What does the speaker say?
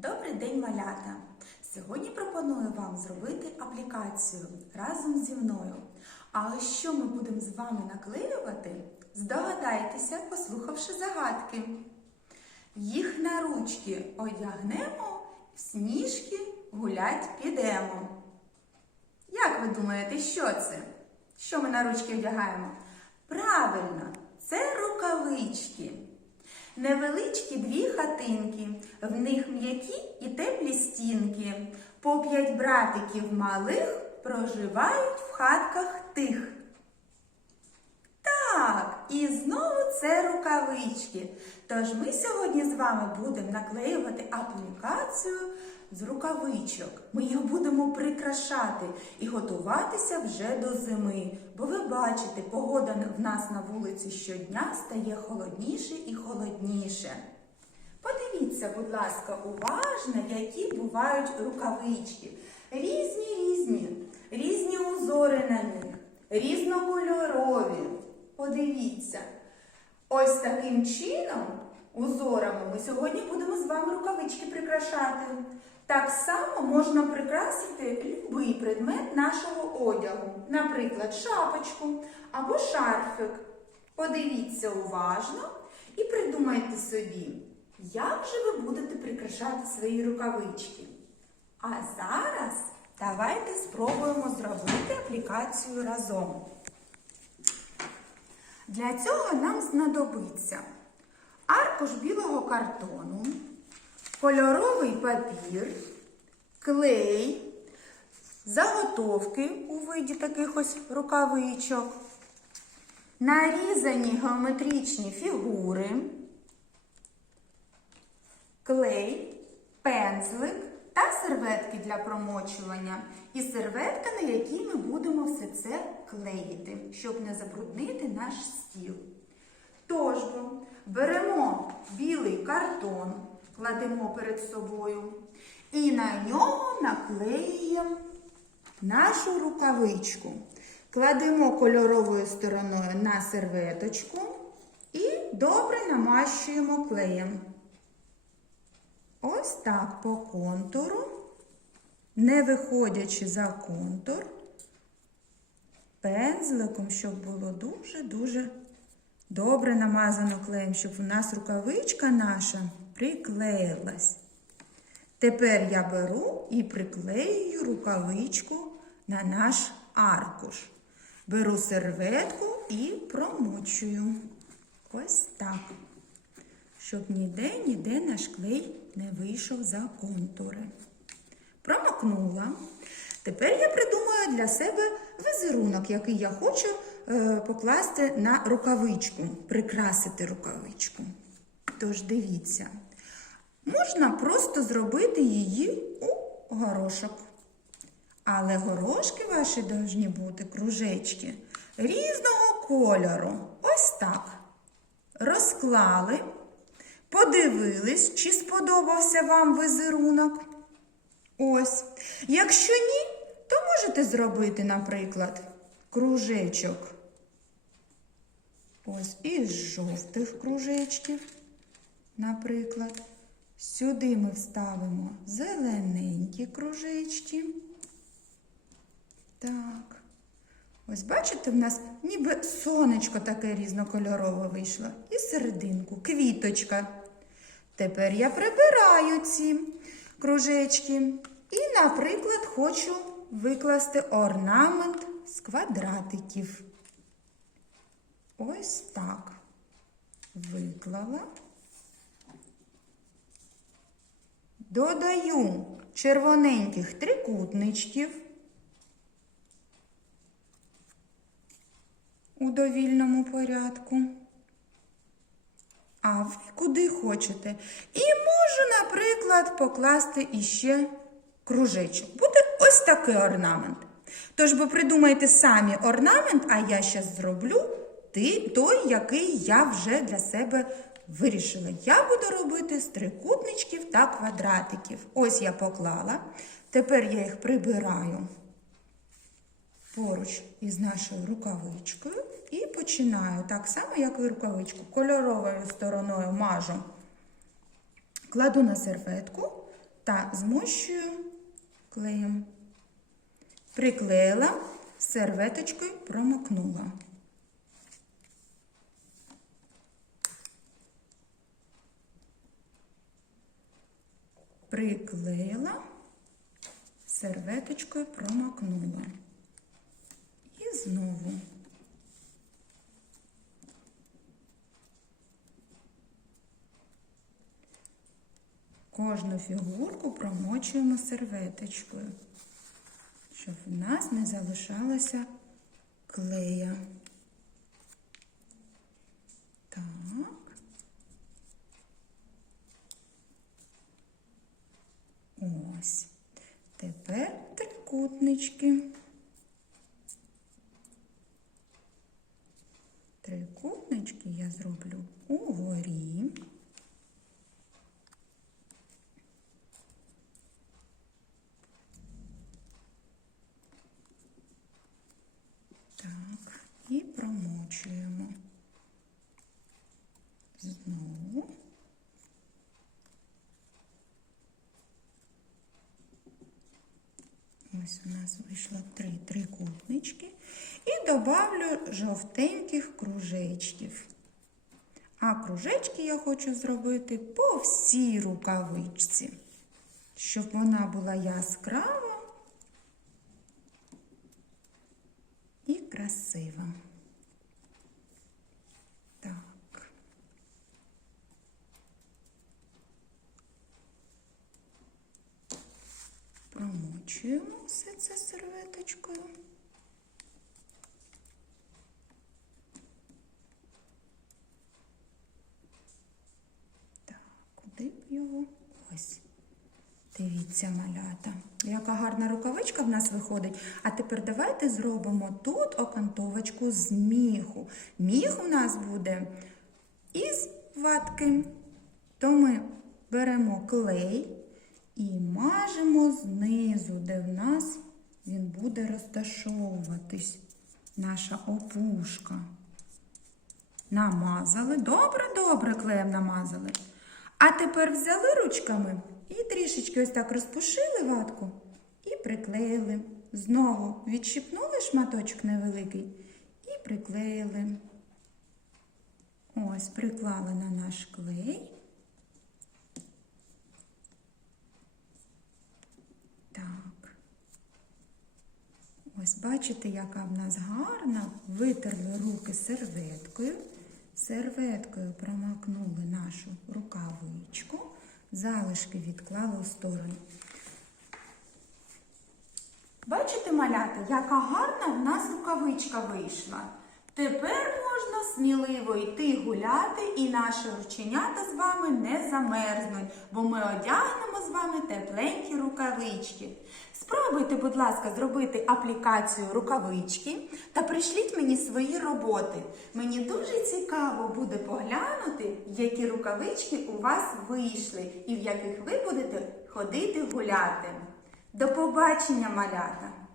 Добрий день, малята! Сьогодні пропоную вам зробити аплікацію разом зі мною. А ось що ми будемо з вами наклеювати, здогадайтеся, послухавши загадки. Їх на ручки одягнемо, в сніжки гулять підемо. Як ви думаєте, що це? Що ми на ручки одягаємо? Правильно, це рукавички. Невеличкі дві хатинки, в них м'які і теплі стінки. По п'ять братиків малих проживають в хатках тих. Так, і знову це рукавички. Тож ми сьогодні з вами будемо наклеювати аплікацію з рукавичок. Ми їх будемо прикрашати і готуватися вже до зими. Бо ви бачите, погода в нас на вулиці щодня стає холодніше і холодніше. Подивіться, будь ласка, уважно, які бувають рукавички. Різні різні, різні узори на них, різнокольорові. Подивіться. Ось таким чином, узорами, ми сьогодні будемо з вами рукавички прикрашати. Так само можна прикрасити будь-який предмет нашого одягу, наприклад, шапочку або шарфик. Подивіться уважно і придумайте собі, як же ви будете прикрашати свої рукавички. А зараз давайте спробуємо зробити аплікацію разом. Для цього нам знадобиться аркуш білого картону, кольоровий папір, клей, заготовки у виді таких ось рукавичок, нарізані геометричні фігури, клей, пензлик та серветки для промочування. І серветка, на якій ми будемо все це клеїти, щоб не забруднити наш стіл. Тож, бо, беремо білий картон, кладемо перед собою і на нього наклеюємо нашу рукавичку. Кладемо кольоровою стороною на серветочку і добре намащуємо клеєм. Ось так по контуру, не виходячи за контур, пензликом, щоб було дуже-дуже добре намазано клеєм, щоб у нас рукавичка наша приклеїлась. Тепер я беру і приклеюю рукавичку на наш аркуш. Беру серветку і промочую. Ось так. Щоб ніде, ніде наш клей не вийшов за контури. Промокнула. Тепер я придумаю для себе візерунок, який я хочу покласти на рукавичку, прикрасити рукавичку. Тож дивіться, можна просто зробити її у горошок. Але горошки ваші повинні бути кружечки різного кольору. Ось так. Розклали, подивились, чи сподобався вам візерунок. Ось. Якщо ні, то можете зробити, наприклад, кружечок. Ось із жовтих кружечків, наприклад. Сюди ми вставимо зелененькі кружечки. Так. Ось бачите, в нас ніби сонечко таке різнокольорове вийшло. І серединку, квіточка. Тепер я прибираю ці кружечки. І, наприклад, хочу викласти орнамент з квадратиків. Ось так. Виклала. Додаю червоненьких трикутничків. у довільному порядку. А ви куди хочете. І можу, наприклад, покласти іще кружечок. Буде ось такий орнамент. Тож ви придумайте самі орнамент, а я зараз зроблю той, який я вже для себе вирішила. Я буду робити з трикутничків та квадратиків. Ось я поклала. Тепер я їх прибираю поруч із нашою рукавичкою і починаю так само, як і рукавичку. Кольоровою стороною мажу, кладу на серветку та змощую клеєм. Приклеїла, серветочкою промокнула. Приклеїла, серветочкою промокнула. І знову. Кожну фігурку промочуємо серветочкою, щоб в нас не залишалося клея. трикутнички. Трикутнички я зроблю угорі. Так, і промочуємо. Знову. Ось у нас вийшло три трикутнички. І добавлю жовтеньких кружечків. А кружечки я хочу зробити по всій рукавичці, щоб вона була яскрава і красива. Так. Промочуємо все це серветочкою. Куди б його? Ось. Дивіться, малята, яка гарна рукавичка в нас виходить. А тепер давайте зробимо тут окантовочку з міху. Міх у нас буде із ватки. То ми беремо клей і мажемо знизу, де в нас він буде розташовуватись. Наша опушка. Намазали. Добре, добре клеєм намазали. А тепер взяли ручками і трішечки ось так розпушили ватку і приклеїли. Знову відщипнули шматочок невеликий і приклеїли. Ось, приклали на наш клей. Так. Ось бачите, яка в нас гарна. Витерли руки серветкою. Серветкою промакнули нашу рукавичку, залишки відклали у сторону. Бачите, маляти, яка гарна в нас рукавичка вийшла. Тепер можна сміливо йти гуляти, і наші рученята з вами не замерзнуть, бо ми одягнемо з вами тепленькі рукавички. Спробуйте, будь ласка, зробити аплікацію рукавички та прийшліть мені свої роботи. Мені дуже цікаво буде поглянути, які рукавички у вас вийшли і в яких ви будете ходити гуляти. До побачення, малята!